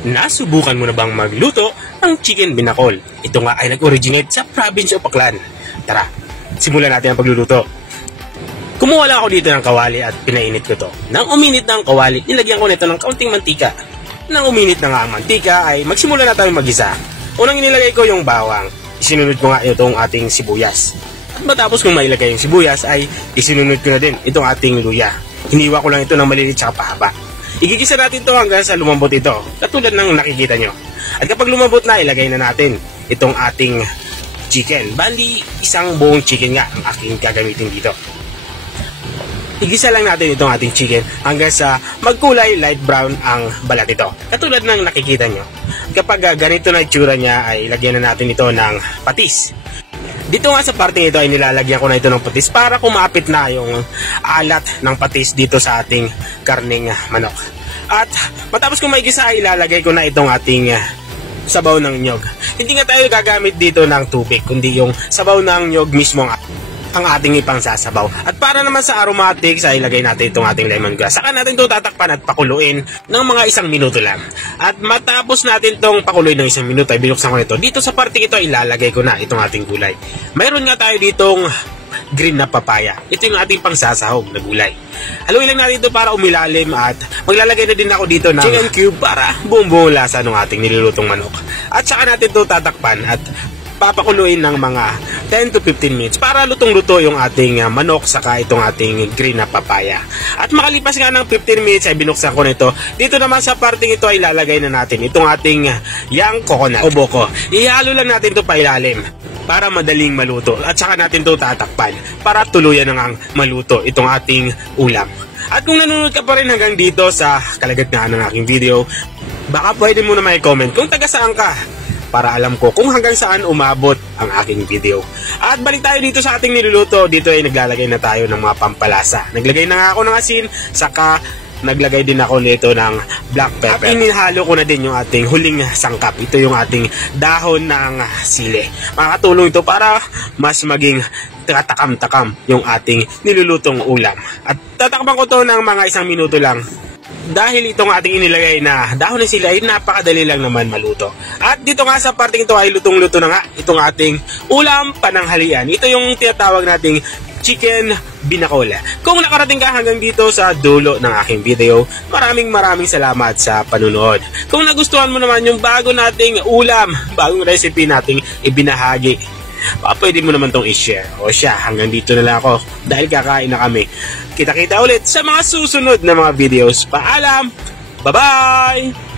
Nasubukan mo na bang magluto ng chicken binakol? Ito nga ay nag-originate sa province of Aklan. Tara, simulan natin ang pagluluto. Kumuha lang ako dito ng kawali at pinainit ko to. Nang uminit na ang kawali, nilagyan ko nito ng kaunting mantika. Nang uminit na nga ang mantika ay magsimula na tayo mag-isa. Unang inilagay ko yung bawang. Isinunod ko nga itong ating sibuyas. At matapos kong mailagay yung sibuyas ay isinunod ko na din itong ating luya. Hiniwa ko lang ito ng maliliit at pahaba. Igigisa natin ito hanggang sa lumambot ito, katulad ng nakikita nyo. At kapag lumambot na, ilagay na natin itong ating chicken. Bali, isang buong chicken nga ang aking gagamitin dito. Igisa lang natin itong ating chicken hanggang sa magkulay light brown ang balat ito, katulad ng nakikita nyo. Kapag ganito na itsura niya, ay lagyan na natin ito ng patis. Dito nga sa parte ito ay nilalagyan ko na ito ng patis para kumapit na yung alat ng patis dito sa ating karning manok. At matapos kong maigisa ay ilalagay ko na itong ating sabaw ng nyog. Hindi nga tayo gagamit dito ng tubig, kundi yung sabaw ng nyog mismo ang ating ipangsasabaw. At para naman sa aromatics ay ilagay natin itong ating lemongrass. Saka natin ito tatakpan at pakuluin ng mga 1 minuto lang. At matapos natin itong pakuluin ng 1 minuto ay binuksan ko ito. Dito sa parte ito ilalagay ko na itong ating gulay. Mayroon nga tayo ditong green na papaya. Ito yung ating pangsasahog na gulay. Haluin lang natin ito para umilalim at maglalagay na din ako dito ng chicken cube para buong lasa ng ating nilulutong manok. At saka natin ito tatakpan at papakuluin ng mga 10 to 15 minutes para lutong-luto yung ating manok saka itong ating green na papaya. At makalipas nga ng 15 minutes ay binuksan ko nito. Dito naman sa parting ito ay ilalagay na natin itong ating young coconut o boko. Ihalo lang natin ito pa ilalim para madaling maluto. At saka natin ito tatakpan para tuluyan na ngang maluto itong ating ulam. At kung nanonood ka pa rin hanggang dito sa kalagitnaan ng aking video, baka pwede mo na may comment kung taga saan ka, para alam ko kung hanggang saan umabot ang aking video. At balik tayo dito sa ating niluluto. Dito ay naglalagay na tayo ng mga pampalasa. Naglagay na nga ako ng asin, saka naglagay din ako nito ng black pepper. At inihalo ko na din yung ating huling sangkap. Ito yung ating dahon ng sili. Makakatulong ito para mas maging takam-takam yung ating nilulutong ulam. At tatakpan ko to ng mga 1 minuto lang. Dahil itong ating inilagay na dahon ng sili ay napakadali lang naman maluto. At dito nga sa parting ito ay lutong-luto na nga itong ating ulam pananghalian. Ito yung tinatawag nating chicken binakol. Kung nakarating ka hanggang dito sa dulo ng aking video, maraming salamat sa panunood. Kung nagustuhan mo naman yung bago nating ulam, bagong recipe nating ibinahagi, pwede mo naman tong i-share. O siya, hanggang dito na lang ako dahil kakain na kami. Kita-kita ulit sa mga susunod na mga videos. Paalam! Bye-bye!